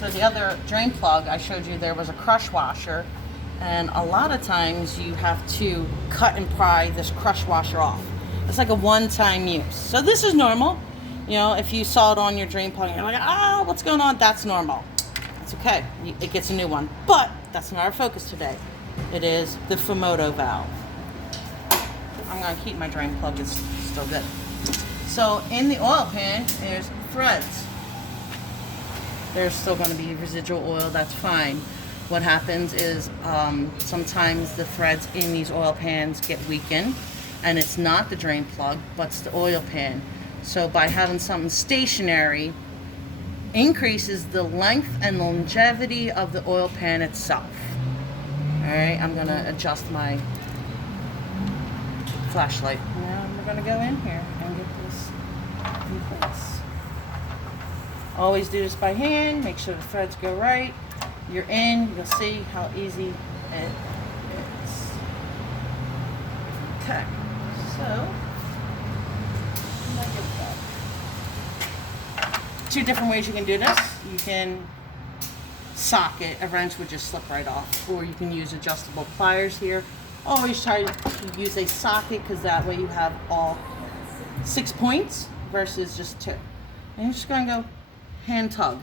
So the other drain plug, I showed you there was a crush washer, and a lot of times you have to cut and pry this crush washer off. It's like a one-time use. So this is normal. You know, if you saw it on your drain plug and you're like, ah, what's going on? That's normal. It's okay. It gets a new one. But that's not our focus today. It is the Fumoto valve. I'm going to keep my drain plug. It's still good. So in the oil pan, there's threads. There's still going to be residual oil. That's fine. What happens is sometimes the threads in these oil pans get weakened, and it's not the drain plug, but it's the oil pan. So by having something stationary, increases the length and longevity of the oil pan itself. Alright, I'm going to adjust my flashlight. Now we're going to go in here and get this in place. Always do this by hand. Make sure the threads go right. You're in. You'll see how easy it is. Okay, so two different ways you can do this. You can sock it. A wrench would just slip right off, or you can use adjustable pliers here. Always try to use a socket, because that way you have all 6 points versus just 2. And you're just going to go hand tug,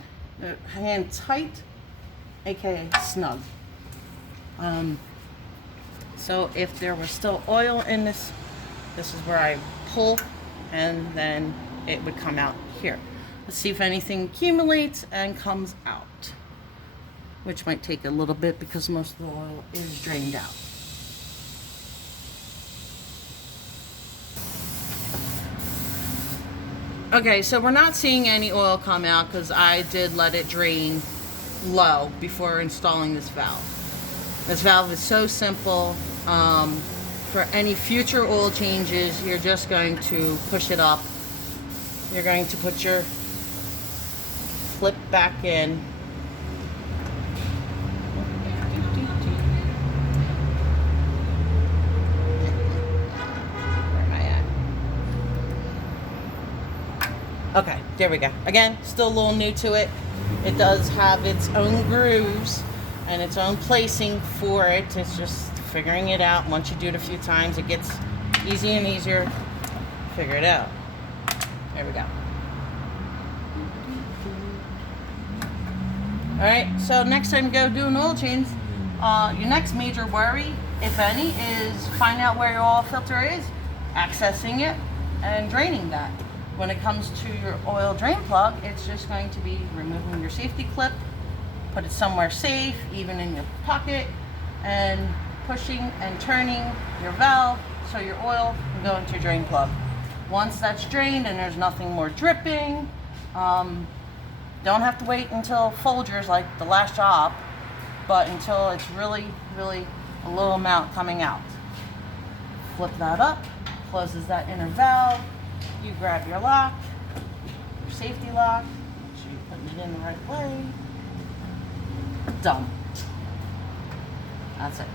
hand tight, aka snug. So if there was still oil in this is where I pull, and then it would come out here. Let's see if anything accumulates and comes out, which might take a little bit because most of the oil is drained out. Okay, so we're not seeing any oil come out because I did let it drain low before installing this valve. This valve is so simple. For any future oil changes, you're just going to push it up. You're going to put your flip back in. Okay, there we go. Again, still a little new to it. It does have its own grooves and its own placing for it. It's just figuring it out. Once you do it a few times, it gets easier and easier to figure it out. There we go. Alright, so next time you go do an oil change, your next major worry, if any, is find out where your oil filter is, accessing it, and draining that. When it comes to your oil drain plug, it's just going to be removing your safety clip, put it somewhere safe, even in your pocket, and pushing and turning your valve so your oil can go into your drain plug. Once that's drained and there's nothing more dripping, don't have to wait until Folgers like the last job, but until it's really, really a little amount coming out. Flip that up, closes that inner valve. You grab your lock, your safety lock, make sure you're putting it in the right way. Done. That's it.